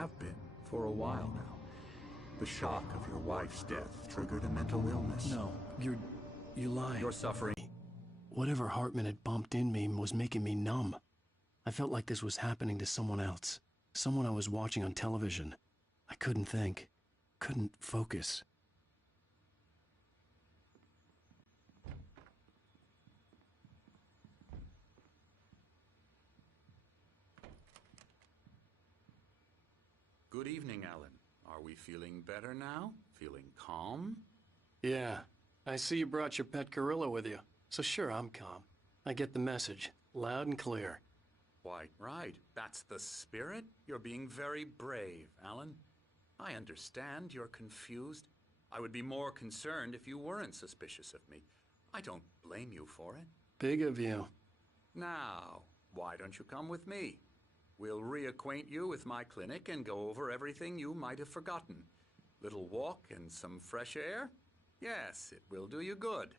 Have been, for a while now. The shock of your wife's death triggered a mental illness. No, you're lying. You're suffering. Whatever Hartman had bumped in me was making me numb. I felt like this was happening to someone else. Someone I was watching on television. I couldn't think. Couldn't focus. Good evening, Alan. Are we feeling better now? Feeling calm? Yeah. I see you brought your pet gorilla with you. So sure, I'm calm. I get the message. Loud and clear. Quite right. That's the spirit. You're being very brave, Alan. I understand you're confused. I would be more concerned if you weren't suspicious of me. I don't blame you for it. Big of you. Now, why don't you come with me? We'll reacquaint you with my clinic and go over everything you might have forgotten. Little walk and some fresh air? Yes, it will do you good.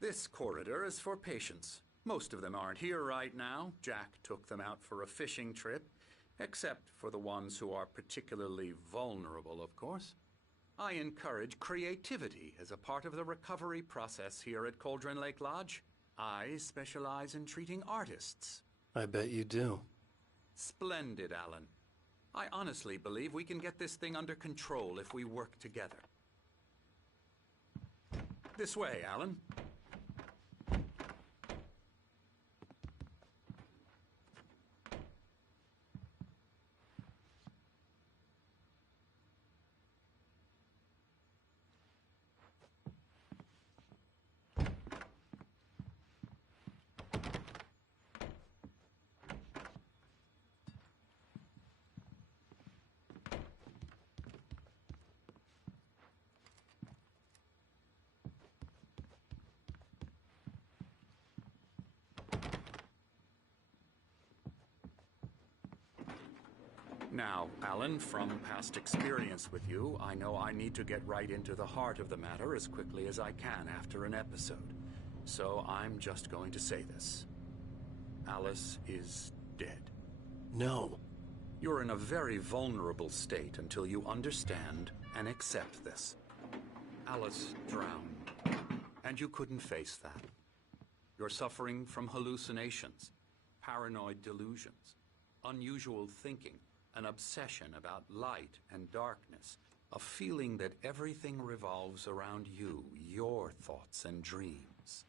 This corridor is for patients. Most of them aren't here right now. Jack took them out for a fishing trip, except for the ones who are particularly vulnerable, of course. I encourage creativity as a part of the recovery process here at Cauldron Lake Lodge. I specialize in treating artists. I bet you do. Splendid, Alan. I honestly believe we can get this thing under control if we work together. This way, Alan. Now, Alan, from past experience with you, I know I need to get right into the heart of the matter as quickly as I can after an episode. So I'm just going to say this. Alice is dead. No. You're in a very vulnerable state until you understand and accept this. Alice drowned, and you couldn't face that. You're suffering from hallucinations, paranoid delusions, unusual thinking, an obsession about light and darkness, a feeling that everything revolves around you, your thoughts and dreams.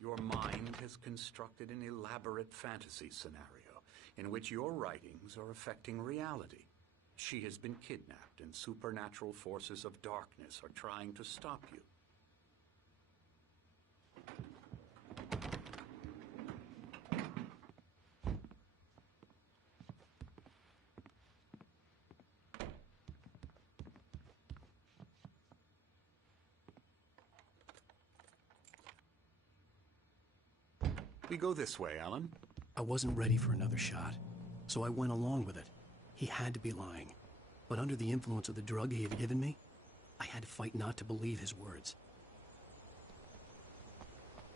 Your mind has constructed an elaborate fantasy scenario in which your writings are affecting reality. She has been kidnapped and supernatural forces of darkness are trying to stop you. We go this way, Alan. I wasn't ready for another shot, so I went along with it. He had to be lying. But under the influence of the drug he had given me, I had to fight not to believe his words.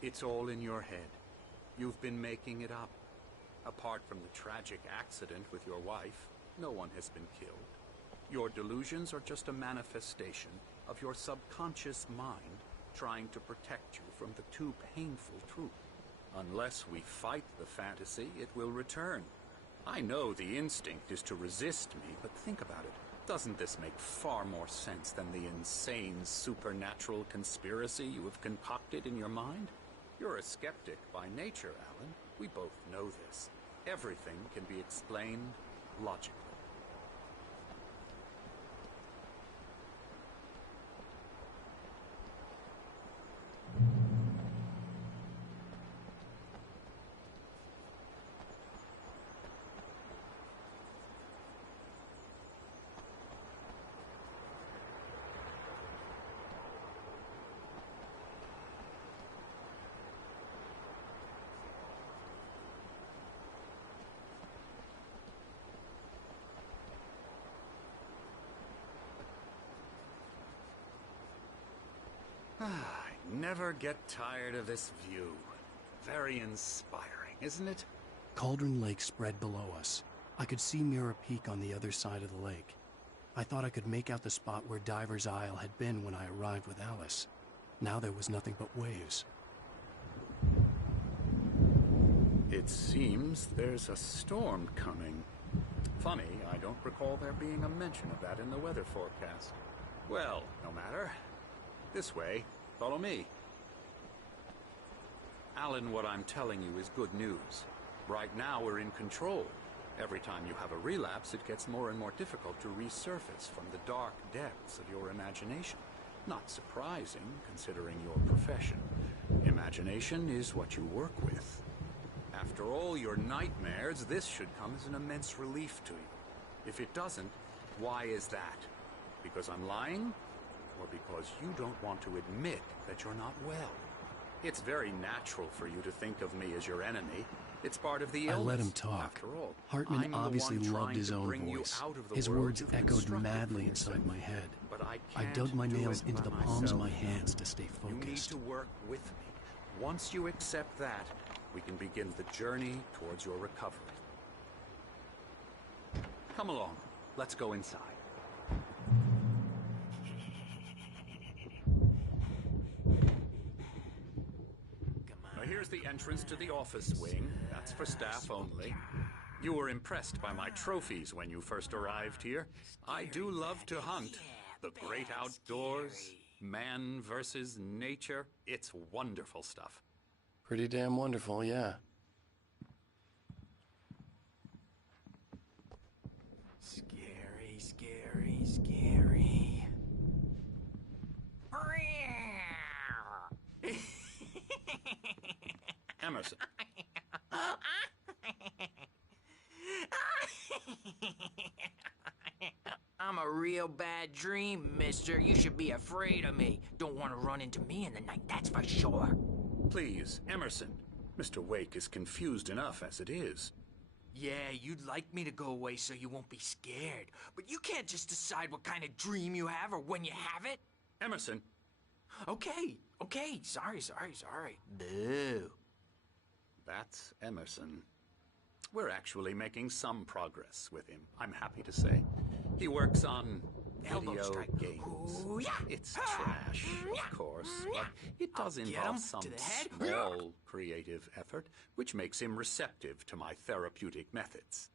It's all in your head. You've been making it up. Apart from the tragic accident with your wife, no one has been killed. Your delusions are just a manifestation of your subconscious mind trying to protect you from the too painful truth. Unless we fight the fantasy, it will return. I know the instinct is to resist me, but think about it. Doesn't this make far more sense than the insane supernatural conspiracy you have concocted in your mind? You're a skeptic by nature, Alan. We both know this. Everything can be explained logically. I never get tired of this view. Very inspiring, isn't it? Cauldron Lake spread below us. I could see Mirror Peak on the other side of the lake. I thought I could make out the spot where Diver's Isle had been when I arrived with Alice. Now there was nothing but waves. It seems there's a storm coming. Funny, I don't recall there being a mention of that in the weather forecast. Well, no matter. This way. Follow me. Alan, what I'm telling you is good news. Right now we're in control. Every time you have a relapse, it gets more and more difficult to resurface from the dark depths of your imagination. Not surprising, considering your profession. Imagination is what you work with. After all your nightmares, this should come as an immense relief to you. If it doesn't, why is that? Because I'm lying? Or because you don't want to admit that you're not well? It's very natural for you to think of me as your enemy. It's part of the illness. I let him talk. After all, Hartman obviously loved his own voice. His words echoed madly inside my head. But I dug my nails into the palms of my hands to stay You need focused. to work with me. Once you accept that, we can begin the journey towards your recovery. Come along. Let's go inside. Now here's the entrance to the office wing. That's for staff only. You were impressed by my trophies when you first arrived here. I do love to hunt. The great outdoors, man versus nature. It's wonderful stuff. Pretty damn wonderful, yeah. Scary, scary, scary. Emerson. I'm a real bad dream, mister. You should be afraid of me. Don't want to run into me in the night, that's for sure. Please, Emerson. Mr. Wake is confused enough as it is. Yeah, you'd like me to go away so you won't be scared. But you can't just decide what kind of dream you have or when you have it. Emerson. Okay. Sorry. Boo. That's Emerson. We're actually making some progress with him, I'm happy to say. He works on Elbow video strike. games. Ooh, yeah. It's trash, of course, but it does I'll get involve him some to the head. small creative effort, which makes him receptive to my therapeutic methods.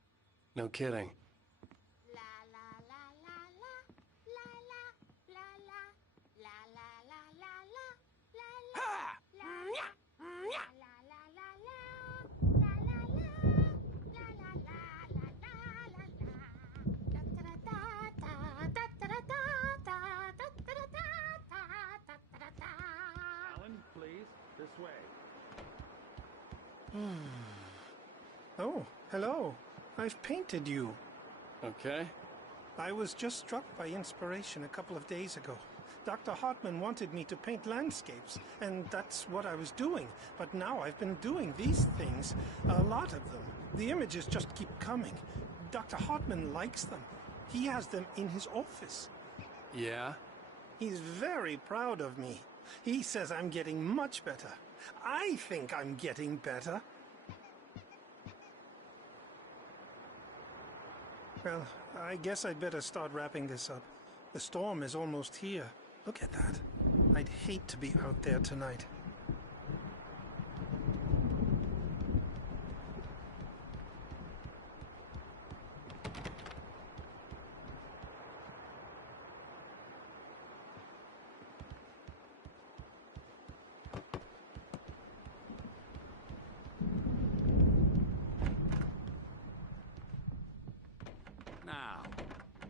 No kidding. Alan, please, this way. Oh, hello. I've painted you. Okay. I was just struck by inspiration a couple of days ago. Dr. Hartman wanted me to paint landscapes, and that's what I was doing. But now I've been doing these things, a lot of them. The images just keep coming. Dr. Hartman likes them. He has them in his office. Yeah? He's very proud of me. He says I'm getting much better. I think I'm getting better. Well, I guess I'd better start wrapping this up. The storm is almost here. Look at that. I'd hate to be out there tonight.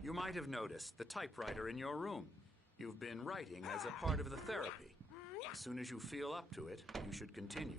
You might have noticed the typewriter in your room. You've been writing as a part of the therapy. As soon as you feel up to it, you should continue.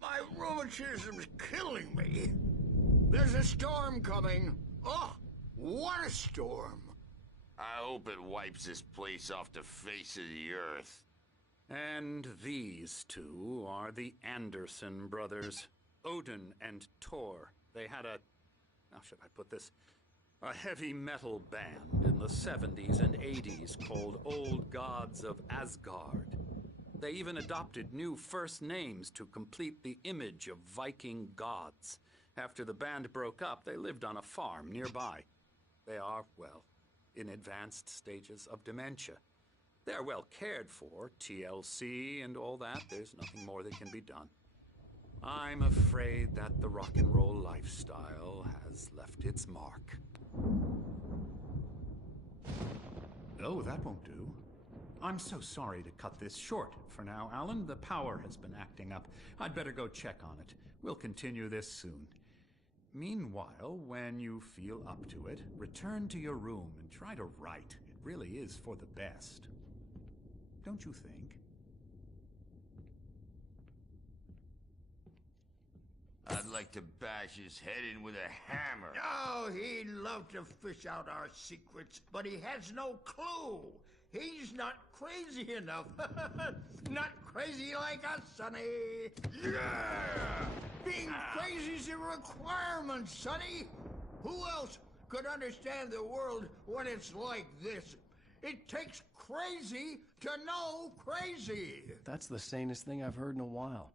My rheumatism's killing me. There's a storm coming. Oh, what a storm. I hope it wipes this place off the face of the earth. And these two are the Anderson brothers, Odin and Thor. They had how should I put this? A heavy metal band in the 70s and 80s called Old Gods of Asgard. They even adopted new first names to complete the image of Viking gods. After the band broke up, they lived on a farm nearby. They are, well, in advanced stages of dementia. They're well cared for, TLC and all that. There's nothing more that can be done. I'm afraid that the rock and roll lifestyle has left its mark. Oh, that won't do. I'm so sorry to cut this short for now, Alan. The power has been acting up. I'd better go check on it. We'll continue this soon. Meanwhile, when you feel up to it, return to your room and try to write. It really is for the best. Don't you think? I'd like to bash his head in with a hammer. Oh, he'd love to fish out our secrets, but he has no clue. He's not crazy enough. Not crazy like us, Sonny. Yeah! Being crazy's a requirement, Sonny. Who else could understand the world when it's like this? It takes crazy to know crazy. That's the sanest thing I've heard in a while.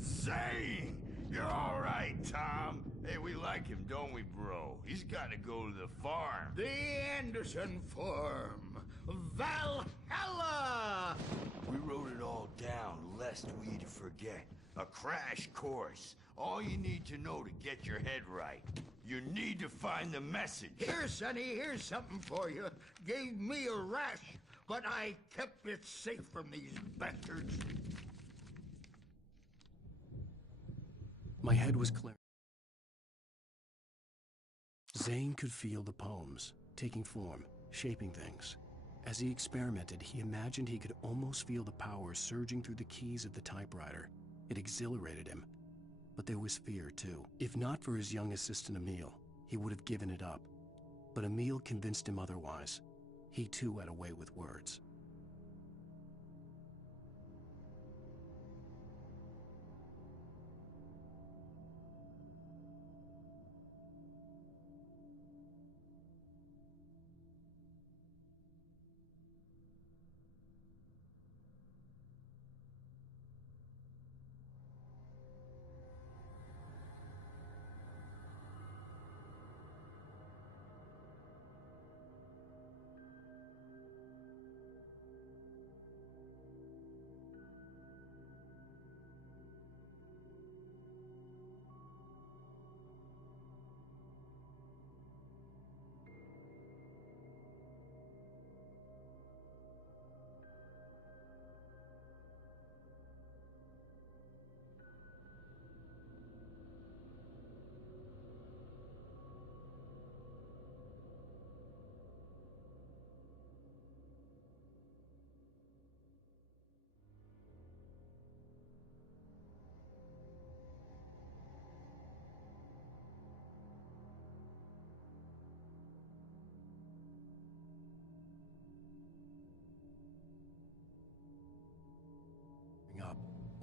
Zane! You're all right, Tom. Hey, we like him, don't we, bro? He's got to go to the farm. The Anderson Farm. Valhalla! We wrote it all down, lest we'd forget. A crash course. All you need to know to get your head right. You need to find the message. Here, Sonny, here's something for you. Gave me a rash, but I kept it safe from these bastards. My head was clear. Zane could feel the poems, taking form, shaping things. As he experimented, he imagined he could almost feel the power surging through the keys of the typewriter. It exhilarated him. But there was fear, too. If not for his young assistant Emil, he would have given it up. But Emil convinced him otherwise. He too had a way with words.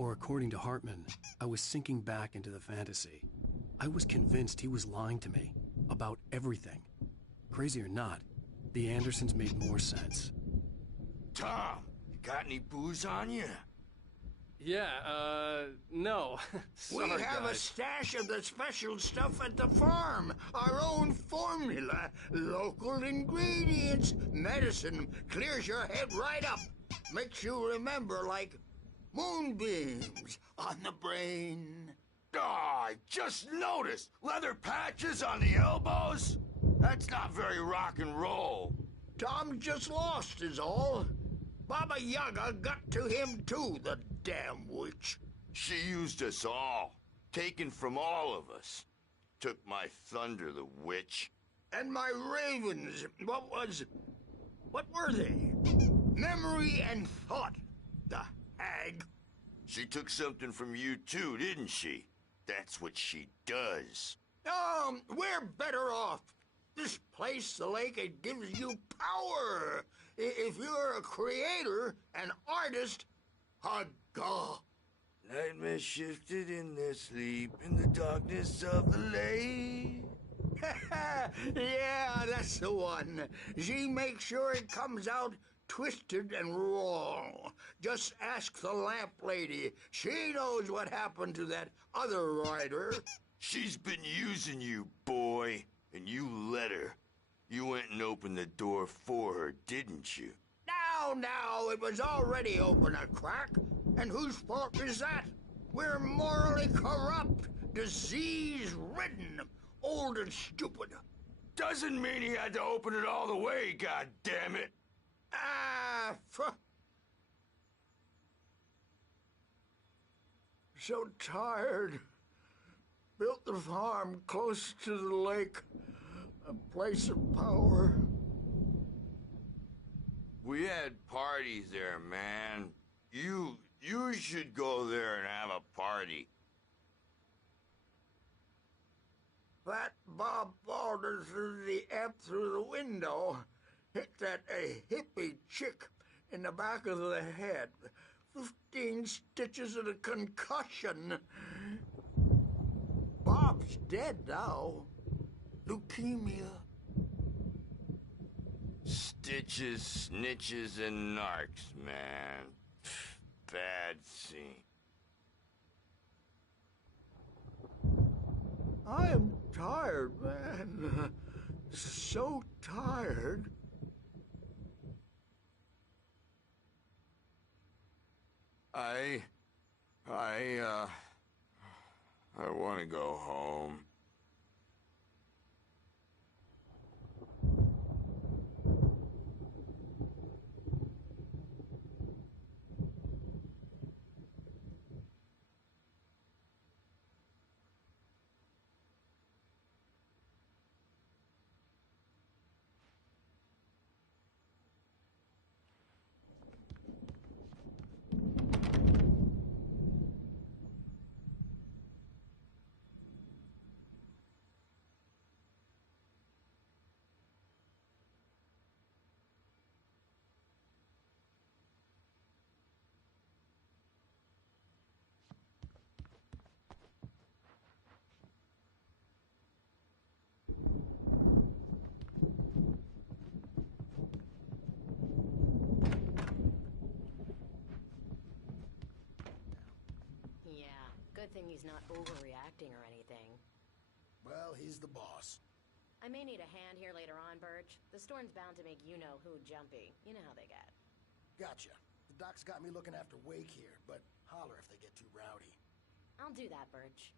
Or according to Hartman, I was sinking back into the fantasy. I was convinced he was lying to me about everything. Crazy or not, the Andersons made more sense. Tom, got any booze on you? Yeah, no. We Sorry, have a guys. stash of the special stuff at the farm. Our own formula, local ingredients. Medicine clears your head right up. Makes you remember like moonbeams on the brain. Oh, I just noticed. Leather patches on the elbows? That's not very rock and roll. Tom just lost is all. Baba Yaga got to him too, the damn witch. She used us all. Taken from all of us. Took my thunder, the witch. And my ravens, what were they? Memory and thought, the hag. She took something from you too, didn't she? That's what she does. We're better off. This place, the lake, it gives you power. If you're a creator, an artist, a god. Nightmare shifted in their sleep in the darkness of the lake. Yeah, that's the one. She makes sure it comes out twisted and wrong. Just ask the lamp lady. She knows what happened to that other writer. She's been using you, boy, and you let her. You went and opened the door for her, didn't you? Now, it was already open a crack. And whose fault is that? We're morally corrupt, disease-ridden, old and stupid. Doesn't mean he had to open it all the way, goddammit. So tired. Built the farm close to the lake. A place of power. We had parties there, man. You should go there and have a party. That Bob Balder threw the amp through the window. Hit that hippie chick in the back of the head. 15 stitches and a concussion. Bob's dead now. Leukemia. Stitches, snitches, and narcs, man. Bad scene. I am tired, man. So tired. I want to go home. Good thing he's not overreacting or anything. Well, he's the boss. I may need a hand here later on, Birch. The storm's bound to make you-know-who jumpy. You know how they get. Gotcha. The doc's got me looking after Wake here, but holler if they get too rowdy. I'll do that, Birch.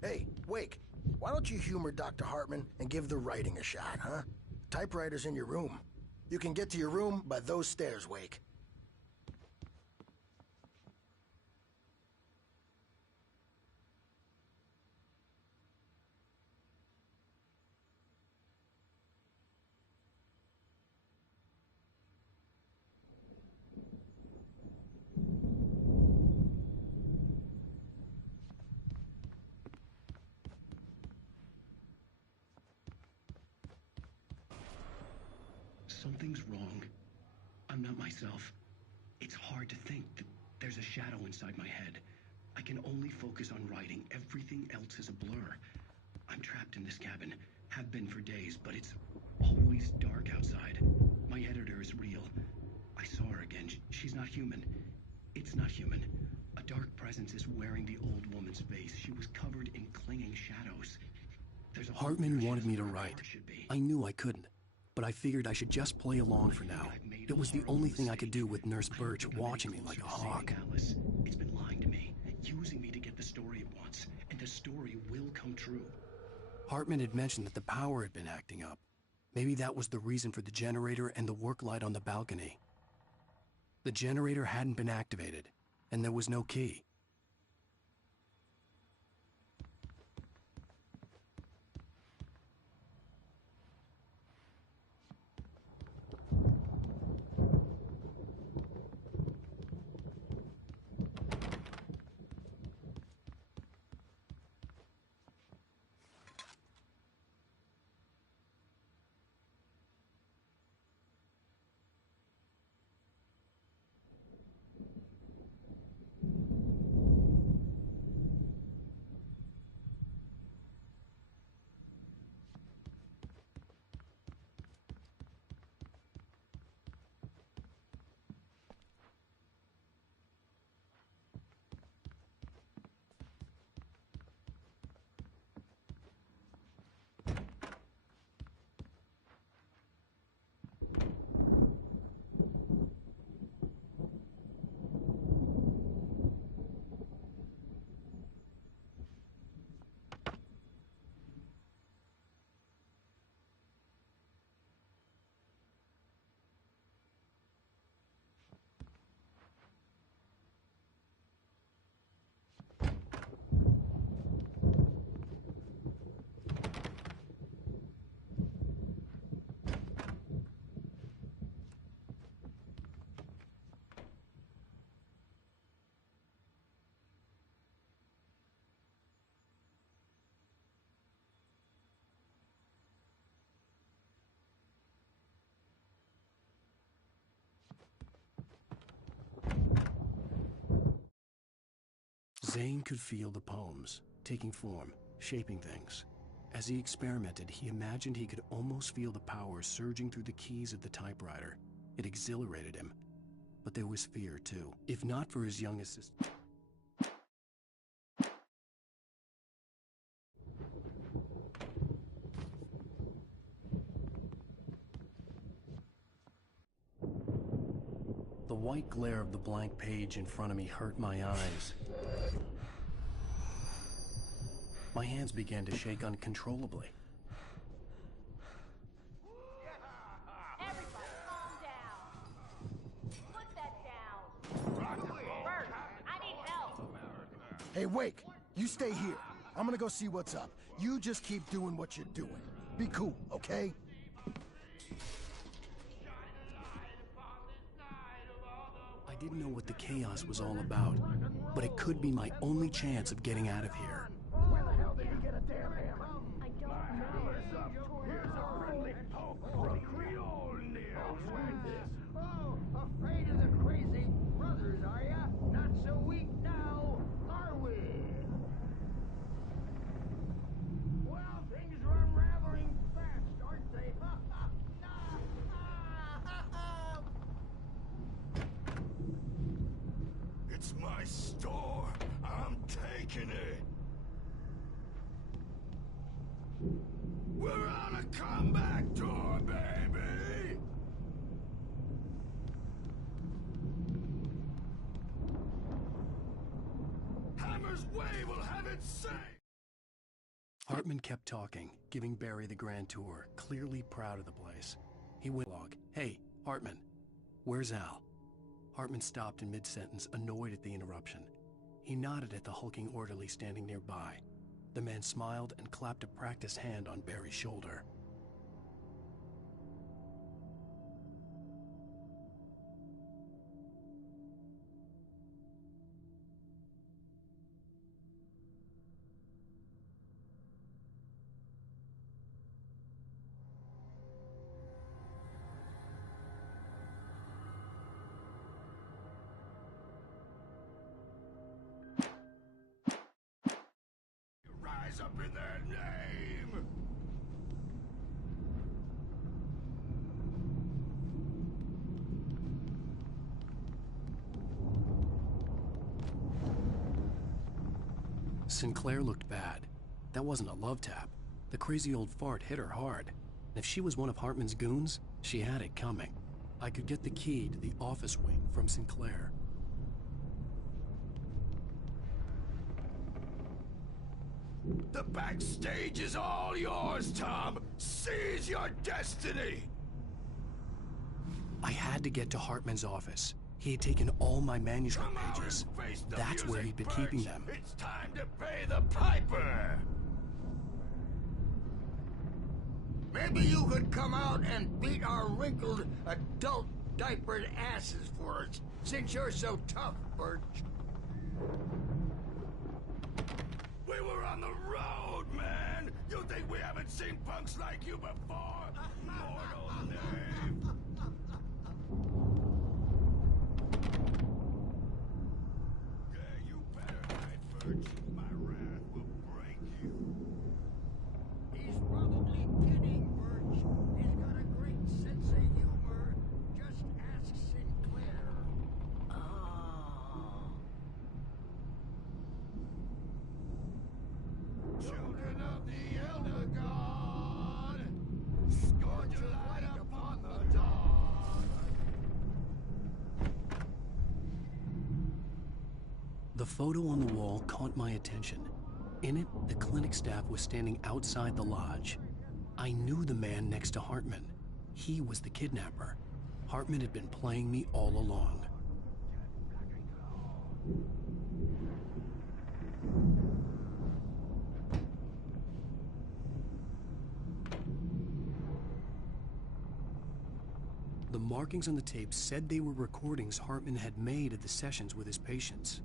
Hey, Wake, why don't you humor Dr. Hartman and give the writing a shot, huh? Typewriter's in your room. You can get to your room by those stairs, Wake. Something's wrong. I'm not myself. It's hard to think that there's a shadow inside my head. I can only focus on writing. Everything else is a blur. I'm trapped in this cabin. Have been for days, but it's always dark outside. My editor is real. I saw her again. She's not human. It's not human. A dark presence is wearing the old woman's face. She was covered in clinging shadows. Hartman wanted me to write. I knew I couldn't, but I figured I should just play along for now. It was the only thing I could do with Nurse Birch watching me like a hawk. Alice, it's been lying to me, using me to get the story it wants, and the story will come true. Hartman had mentioned that the power had been acting up. Maybe that was the reason for the generator and the work light on the balcony. The generator hadn't been activated, and there was no key. Zane could feel the poems, taking form, shaping things. As he experimented, he imagined he could almost feel the power surging through the keys of the typewriter. It exhilarated him. But there was fear, too. If not for his young assistant... The white glare of the blank page in front of me hurt my eyes. My hands began to shake uncontrollably. Everybody, calm down. Put that down. Bert, I need help. Hey, Wake, you stay here. I'm gonna go see what's up. You just keep doing what you're doing. Be cool, okay? I didn't know what the chaos was all about, but it could be my only chance of getting out of here. Where the hell did you get a damn hammer? I don't know. Here's a friendly poke from Creole near. Oh, afraid of the crazy brothers, are ya? Not so weak now, are we? Well, things are unraveling fast, aren't they? It's my store. I'm taking it. We're on a comeback tour, baby! Hammer's Way will have it say! Hartman kept talking, giving Barry the grand tour, clearly proud of the place. He went log. Hey, Hartman, where's Al? Hartman stopped in mid-sentence, annoyed at the interruption. He nodded at the hulking orderly standing nearby. The man smiled and clapped a practiced hand on Barry's shoulder. up in their name? Sinclair looked bad. That wasn't a love tap. The crazy old fart hit her hard. And if she was one of Hartman's goons, she had it coming. I could get the key to the office wing from Sinclair. The backstage is all yours, Tom! Seize your destiny! I had to get to Hartman's office. He had taken all my manuscript pages. That's where he'd been keeping them. It's time to pay the piper! Maybe you could come out and beat our wrinkled, adult diapered asses for us, since you're so tough, Birch. We were on the road, man! You think we haven't seen punks like you before? Mortal name! Yeah, you better hide, Birch. My wrath will break you. He's probably kidding, Birch. He's got a great sense of humor. Just ask Sinclair. Children of the Elder God, scorch your light upon the dawn. The photo on the wall caught my attention. In it, the clinic staff was standing outside the lodge. I knew the man next to Hartman. He was the kidnapper. Hartman had been playing me all along. The markings on the tape said they were recordings Hartman had made of the sessions with his patients.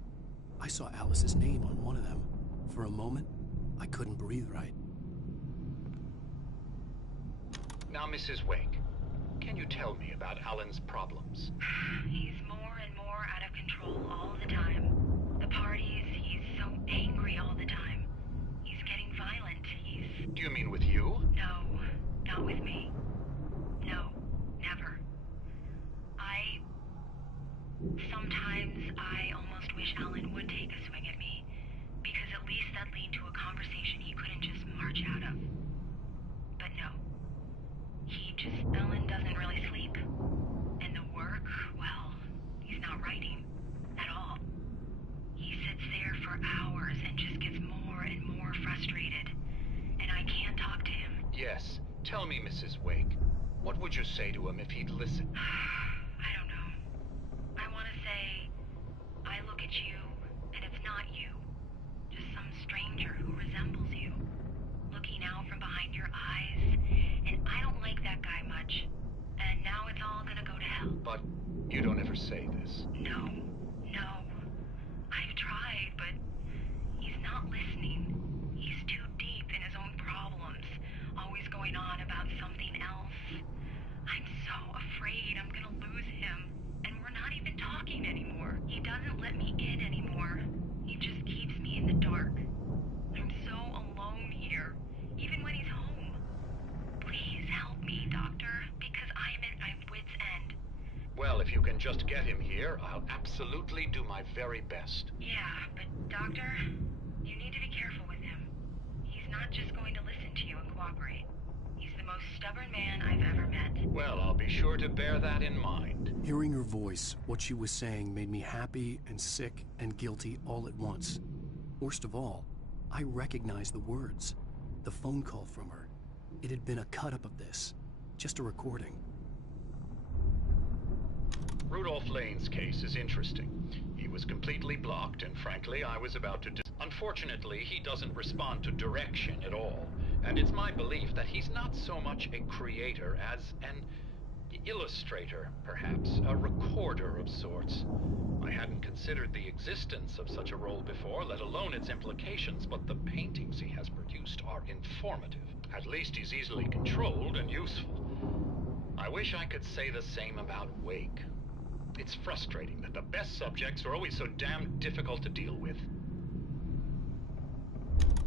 I saw Alice's name on one of them. For a moment, I couldn't breathe right. Now, Mrs. Wake, can you tell me about Alan's problems? He's more and more out of control all the time. The parties, he's so angry all the time. He's getting violent. Do you mean with you? No, not with me. No, never. Sometimes I almost wish Alan would take a swing at me, because at least that'd lead to a conversation he couldn't just march out of. But no. Alan doesn't really sleep. And the work, well, he's not writing at all. He sits there for hours and just gets more and more frustrated. And I can't talk to him. Yes. Tell me, Mrs. Wake, what would you say to him if he'd listen? I don't know. I want to say, I look at you, and it's not you. Just some stranger who resembles you. Looking out from behind your eyes, and I don't like that guy much. And now it's all gonna go to hell. But you don't ever say this. No. I've tried, but he's not listening. He's too deep in his own problems, always going on about something else. I'm so afraid I'm gonna lose him, and we're not even talking anymore. He doesn't let me in anymore. He just keeps me in the dark. I'm so alone here, even when he's home. Please help me, Doctor, because I'm at my wit's end. Well, if you can just get him here, I'll absolutely do my very best. Yeah, but Doctor, you need to be careful with him. He's not just going to listen to you and cooperate. He's the most stubborn man I've ever met. Well, I'll be sure to bear that in mind. Hearing her voice, what she was saying made me happy and sick and guilty all at once. Worst of all, I recognized the words. The phone call from her. It had been a cut-up of this. Just a recording. Rudolph Lane's case is interesting. He was completely blocked, and frankly, I was about to... Unfortunately, he doesn't respond to direction at all. And it's my belief that he's not so much a creator as an illustrator, perhaps. A recorder of sorts. I hadn't considered the existence of such a role before, let alone its implications, but the paintings he has produced are informative. At least he's easily controlled and useful. I wish I could say the same about Wake. It's frustrating that the best subjects are always so damn difficult to deal with.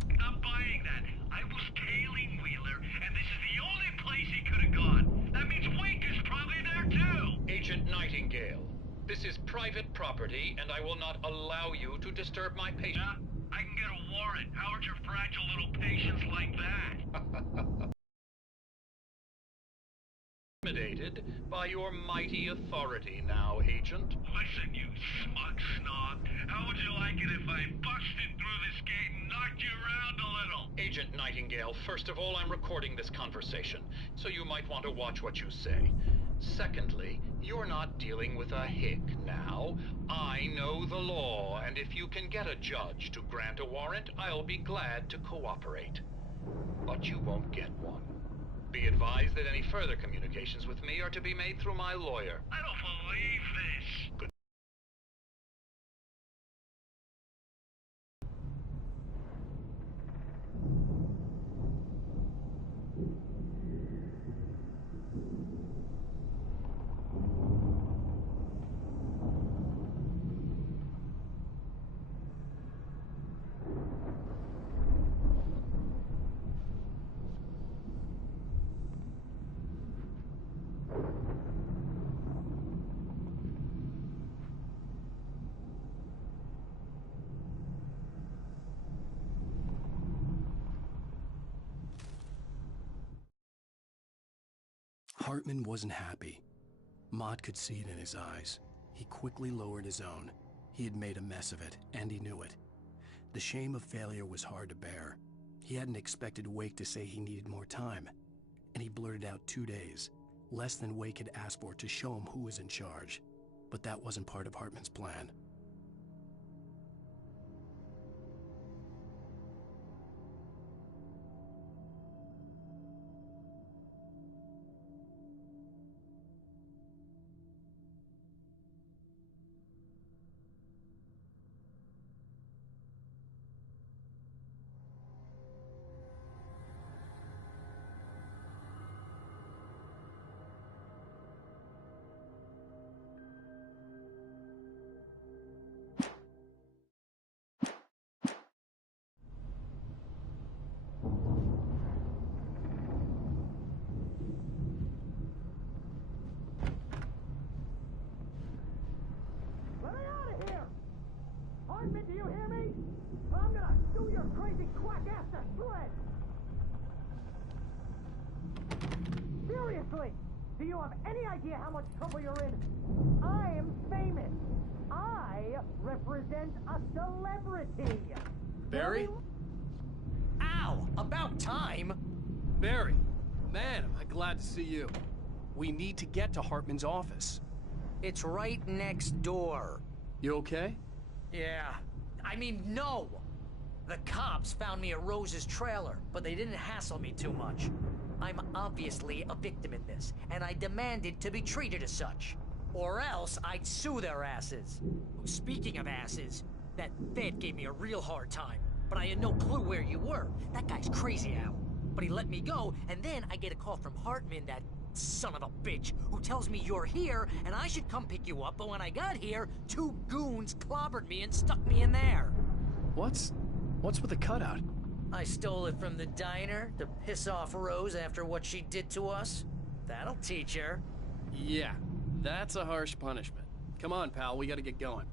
The not buying that. I was tailing Wheeler, and this is the only place he could have gone. That means Wake is probably there too! Agent Nightingale, this is private property, and I will not allow you to disturb my patient. I can get a warrant. How would your fragile little patience like that? Intimidated by your mighty authority now, Agent. Listen, you smug snob. How would you like it if I busted through this gate and knocked you around a little? Agent Nightingale, first of all, I'm recording this conversation, so you might want to watch what you say. Secondly, you're not dealing with a hick now. I know the law, and if you can get a judge to grant a warrant, I'll be glad to cooperate. But you won't get one. Be advised that any further communications with me are to be made through my lawyer. I don't believe this. Good. Hartman wasn't happy. Mott could see it in his eyes. He quickly lowered his own. He had made a mess of it, and he knew it. The shame of failure was hard to bear. He hadn't expected Wake to say he needed more time, and he blurted out 2 days, less than Wake had asked for, to show him who was in charge. But that wasn't part of Hartman's plan. Hartman, do you hear me? I'm gonna sue your crazy quack ass to shreds! Seriously! Do you have any idea how much trouble you're in? I am famous! I represent a celebrity! Barry? Ow! About time! Barry! Man, am I glad to see you. We need to get to Hartman's office. It's right next door. You okay? Yeah. I mean, no! The cops found me at Rose's trailer, but they didn't hassle me too much. I'm obviously a victim in this, and I demanded to be treated as such. Or else I'd sue their asses. Speaking of asses, that Fed gave me a real hard time, but I had no clue where you were. That guy's crazy, Al. But he let me go, and then I get a call from Hartman, that son of a bitch, who tells me you're here and I should come pick you up, but when I got here, 2 goons clobbered me and stuck me in there. What's with the cutout? I stole it from the diner to piss off Rose after what she did to us. That'll teach her. Yeah, that's a harsh punishment. Come on, pal, we gotta get going.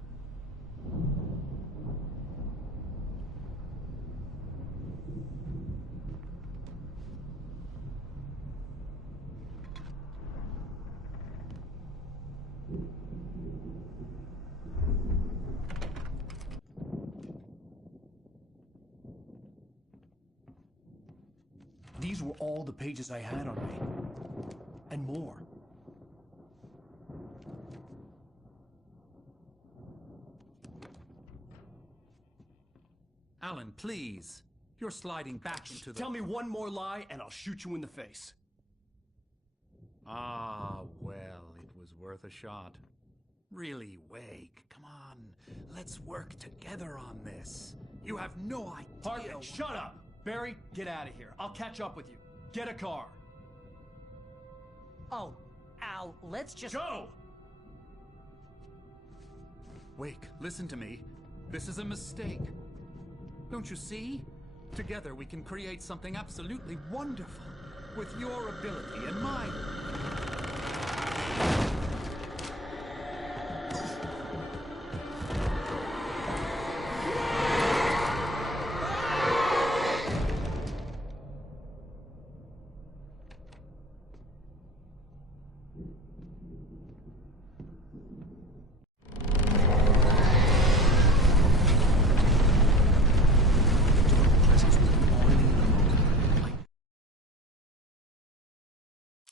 These were all the pages I had on me. And more. Alan, please. You're sliding back into the... Tell me one more lie and I'll shoot you in the face. Ah, well, it was worth a shot. Really, Wake, come on. Let's work together on this. You have no idea... Hartman, shut up! Barry, get out of here. I'll catch up with you. Get a car. Oh, Al, let's just... Go! Wake, listen to me. This is a mistake. Don't you see? Together we can create something absolutely wonderful. With your ability and mine.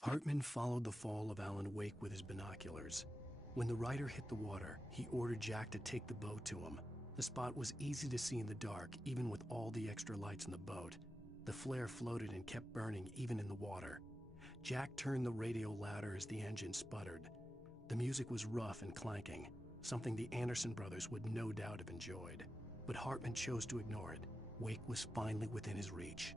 Hartman followed the fall of Alan Wake with his binoculars. When the rider hit the water, he ordered Jack to take the boat to him. The spot was easy to see in the dark, even with all the extra lights in the boat. The flare floated and kept burning even in the water. Jack turned the radio louder as the engine sputtered. The music was rough and clanking, something the Anderson brothers would no doubt have enjoyed. But Hartman chose to ignore it. Wake was finally within his reach.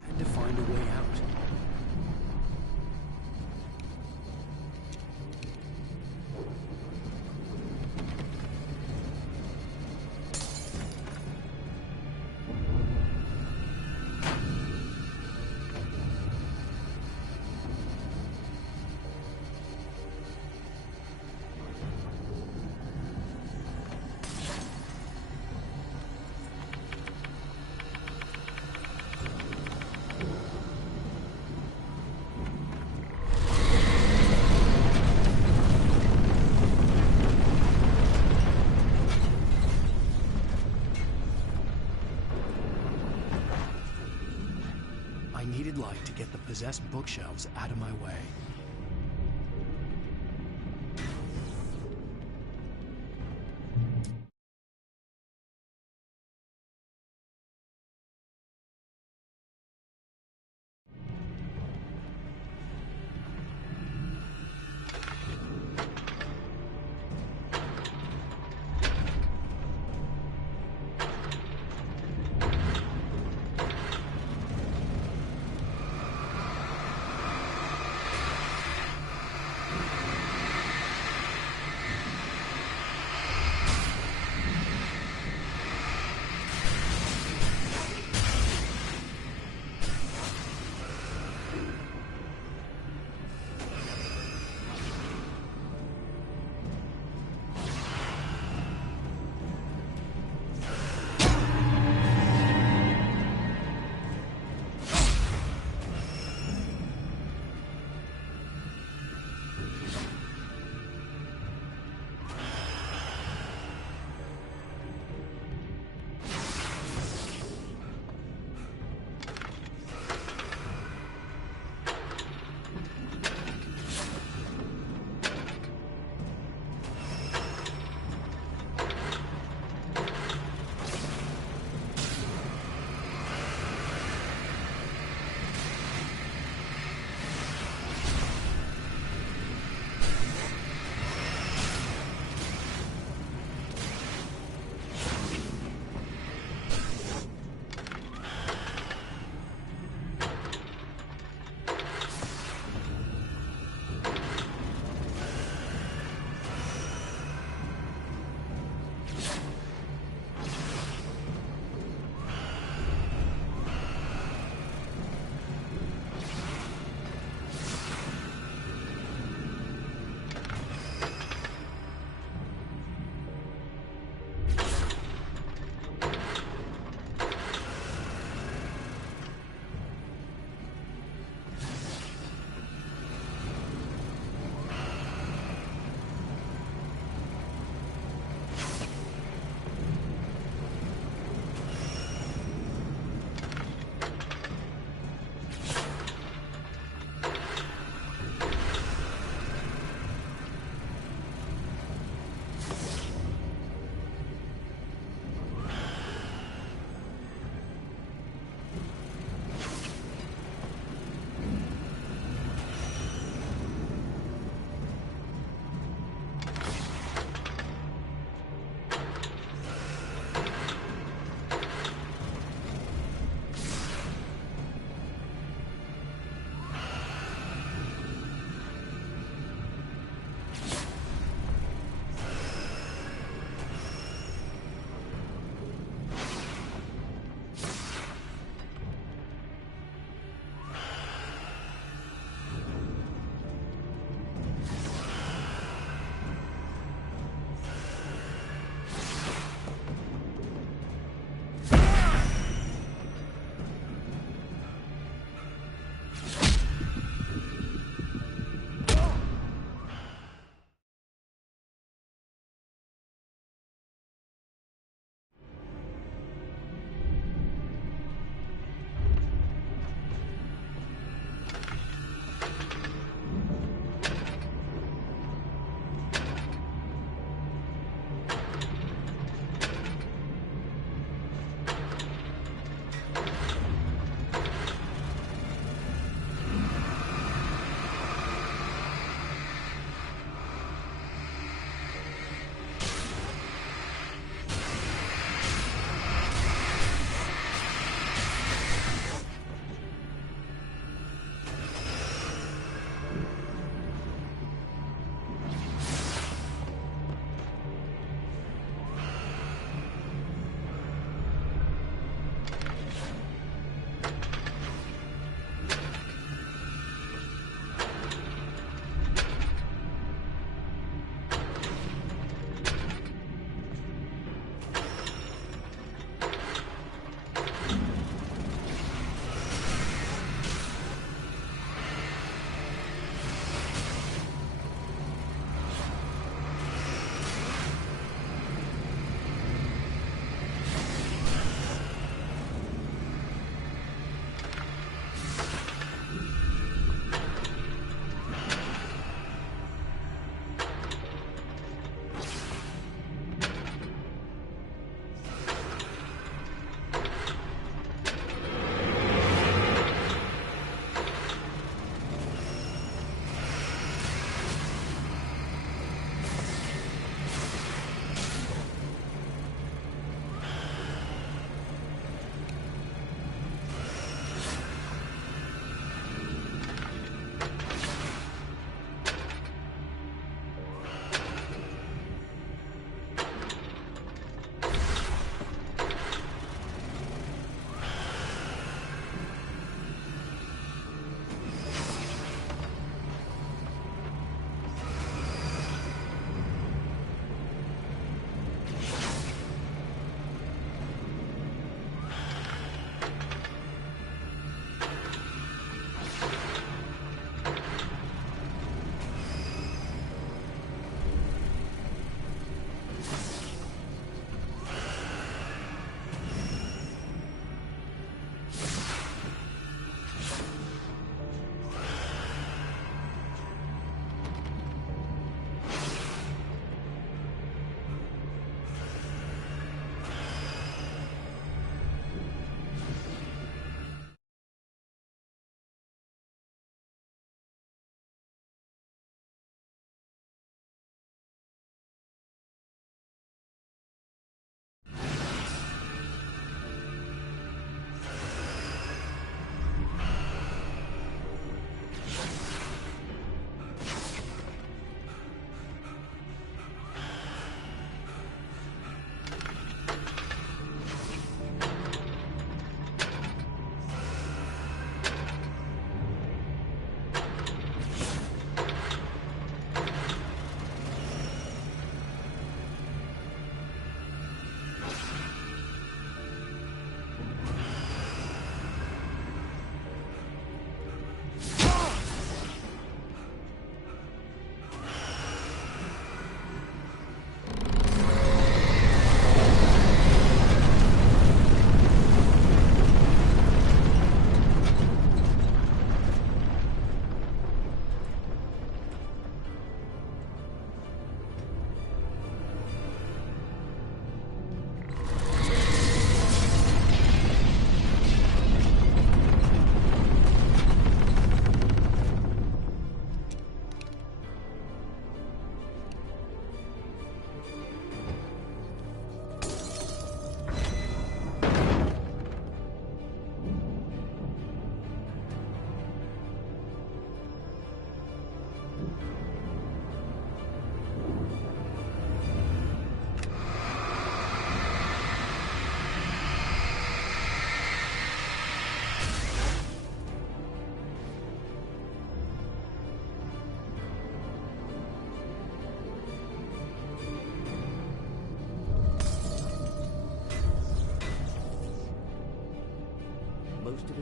Had to find a way out. I needed light to get the possessed bookshelves out of my way.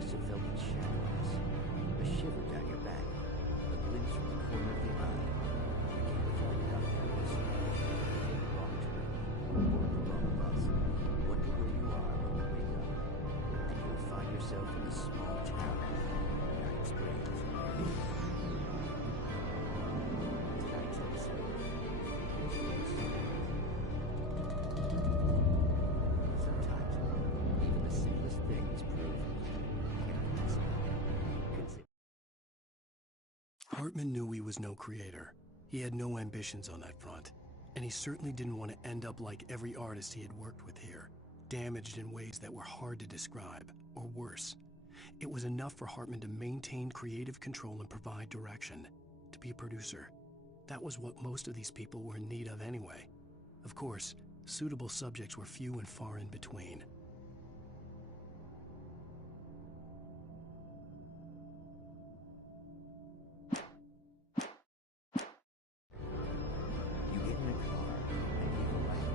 must have felt its shadows. A shiver down your back. A glimpse from the corner of the eye. You can't find it out there. Take a wrong turn. Board the wrong bus. Wonder where you are when you wake up. And you'll find yourself in a small town. Night Springs. Did I tell you so? Sometimes, even the simplest things prove impossible. Hartman knew he was no creator. He had no ambitions on that front. And he certainly didn't want to end up like every artist he had worked with here, damaged in ways that were hard to describe, or worse. It was enough for Hartman to maintain creative control and provide direction, to be a producer. That was what most of these people were in need of anyway. Of course, suitable subjects were few and far in between. You get in a car and leave a right.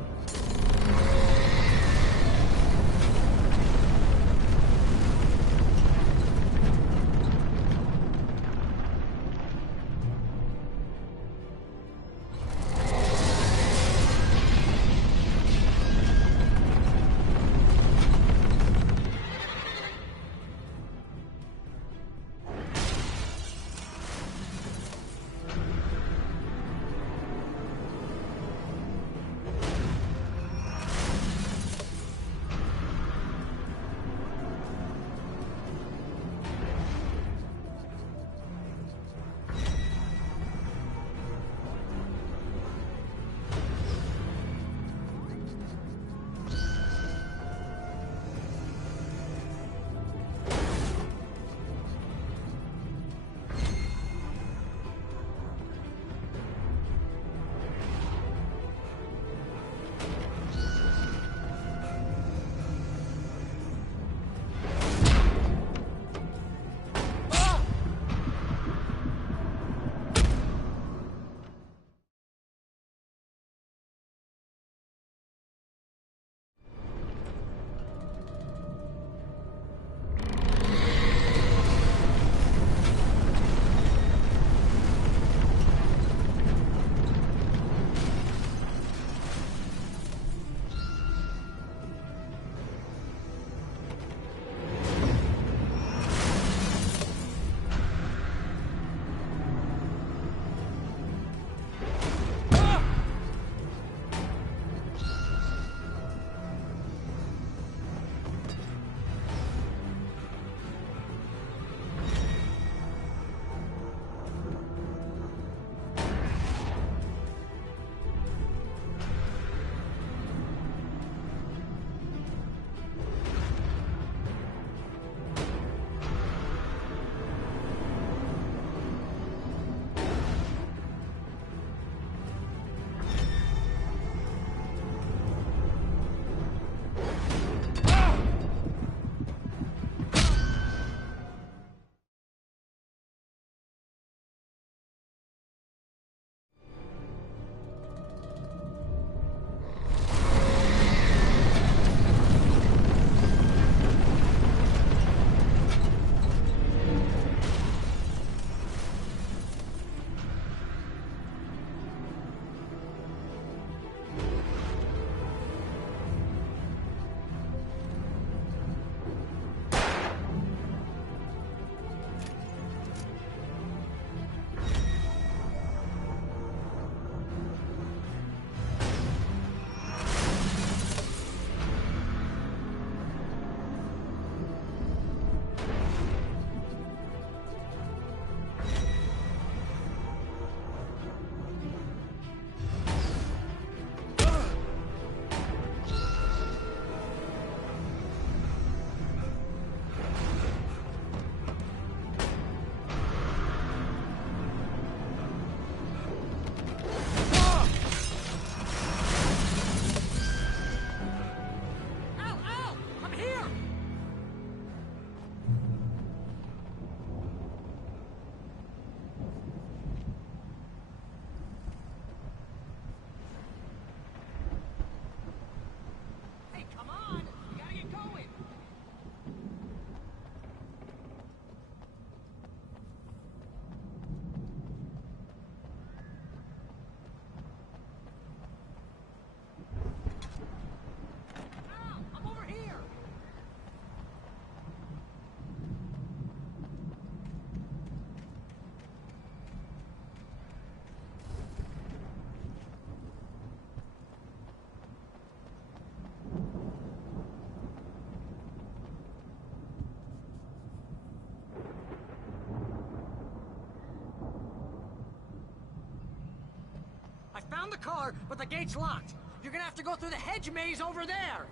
found the car, but the gate's locked. You're gonna have to go through the hedge maze over there.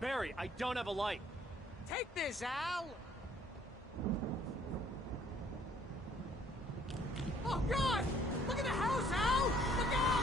Barry, I don't have a light. Take this, Al! Oh, God! Look at the house, Al! Look out!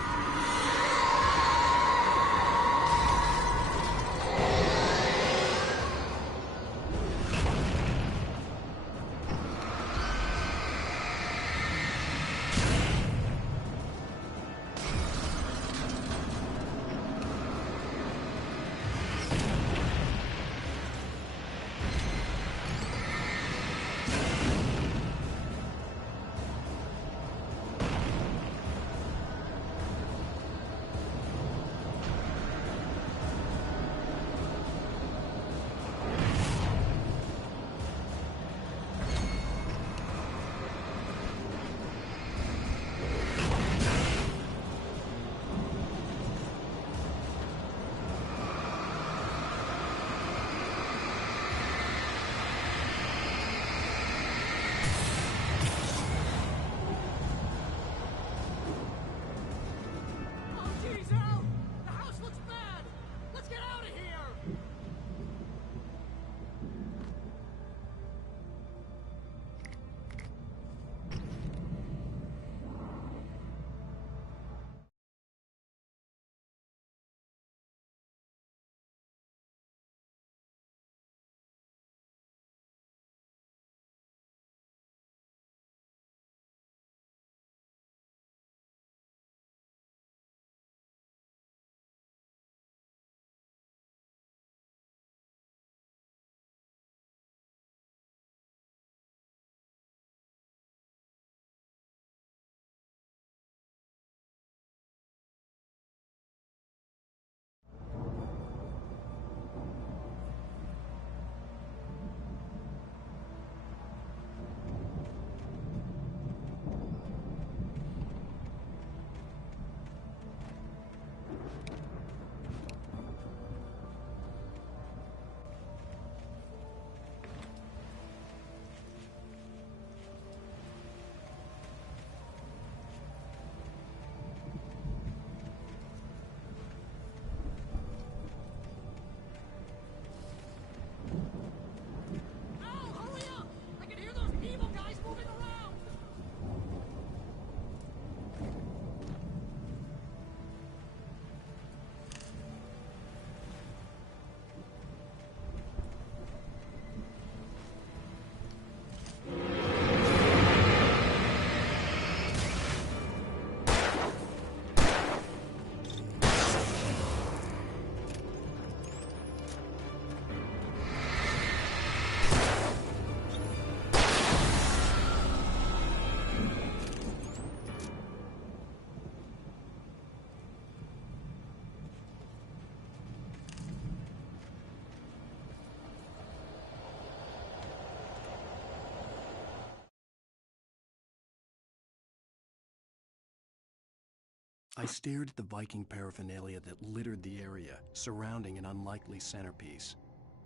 I stared at the Viking paraphernalia that littered the area, surrounding an unlikely centerpiece.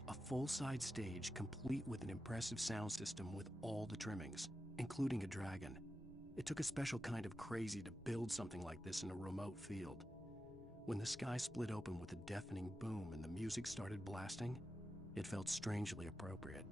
A full-size stage complete with an impressive sound system with all the trimmings, including a dragon. It took a special kind of crazy to build something like this in a remote field. When the sky split open with a deafening boom and the music started blasting, it felt strangely appropriate.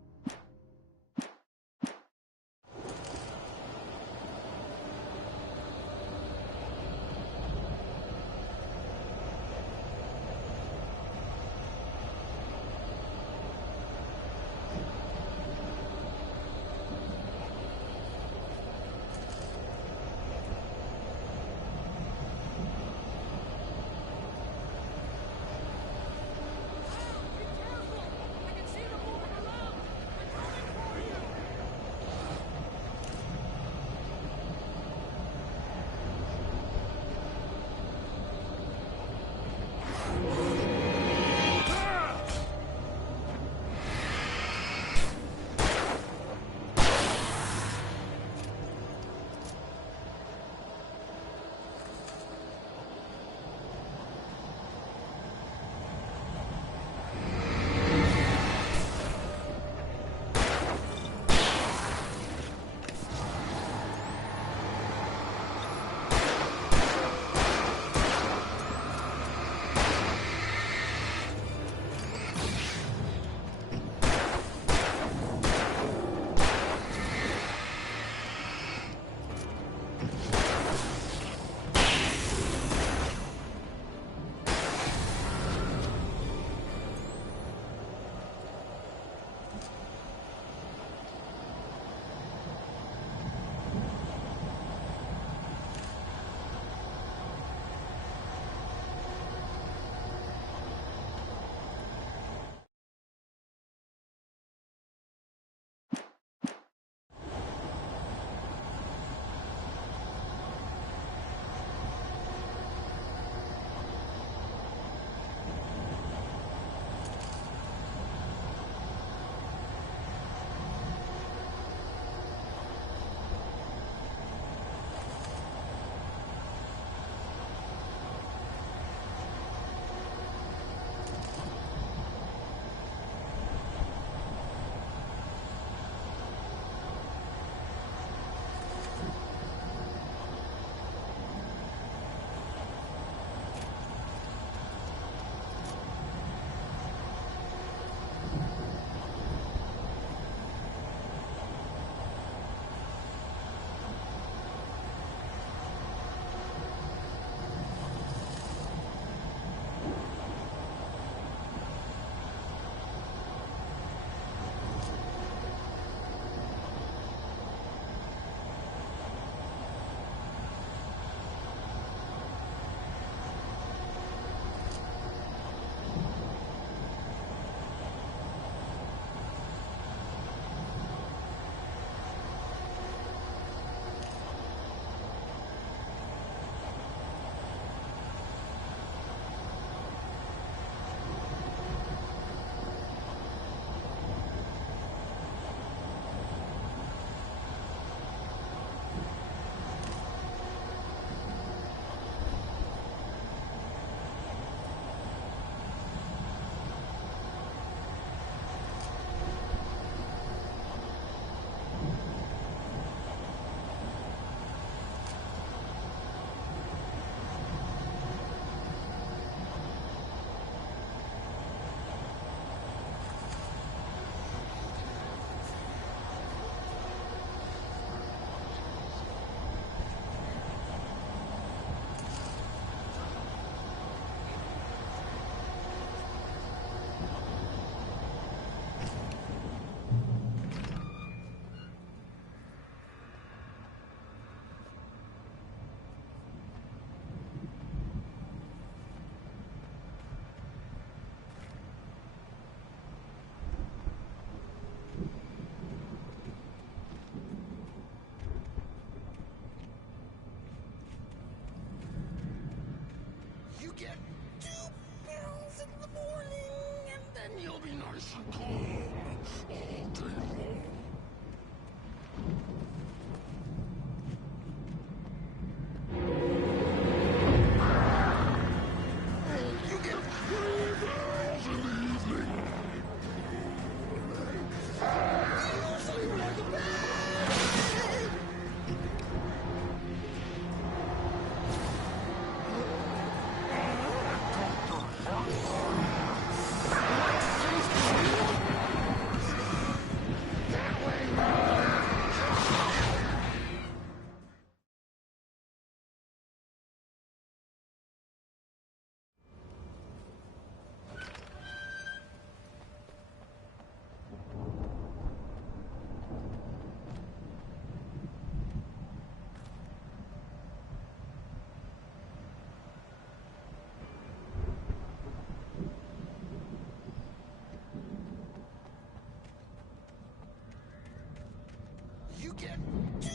get 2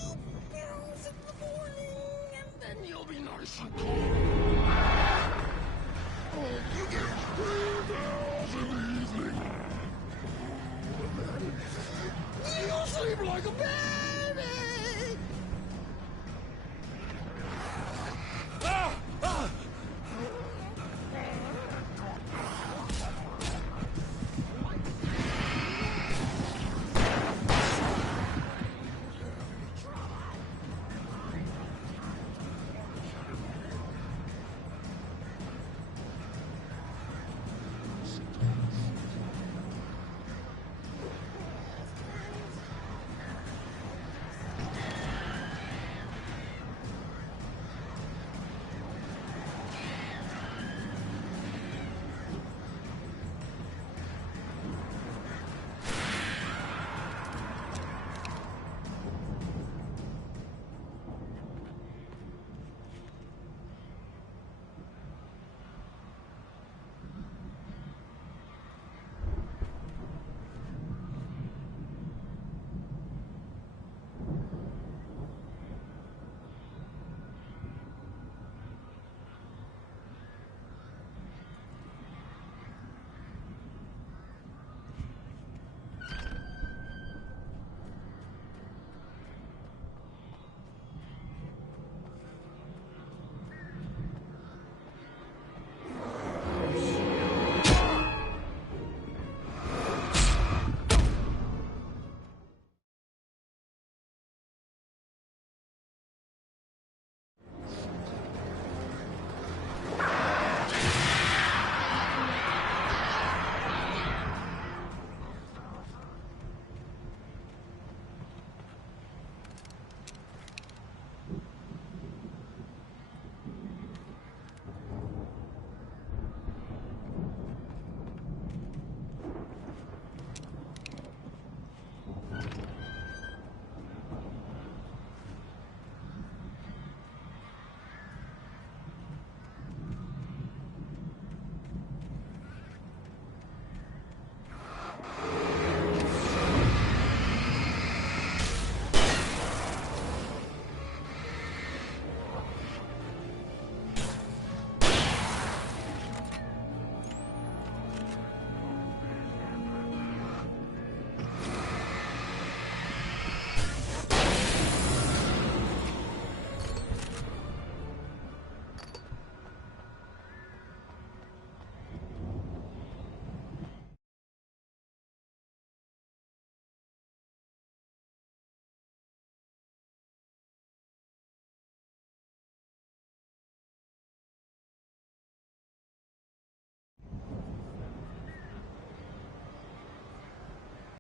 pills in the morning, and then you'll be nice and cold.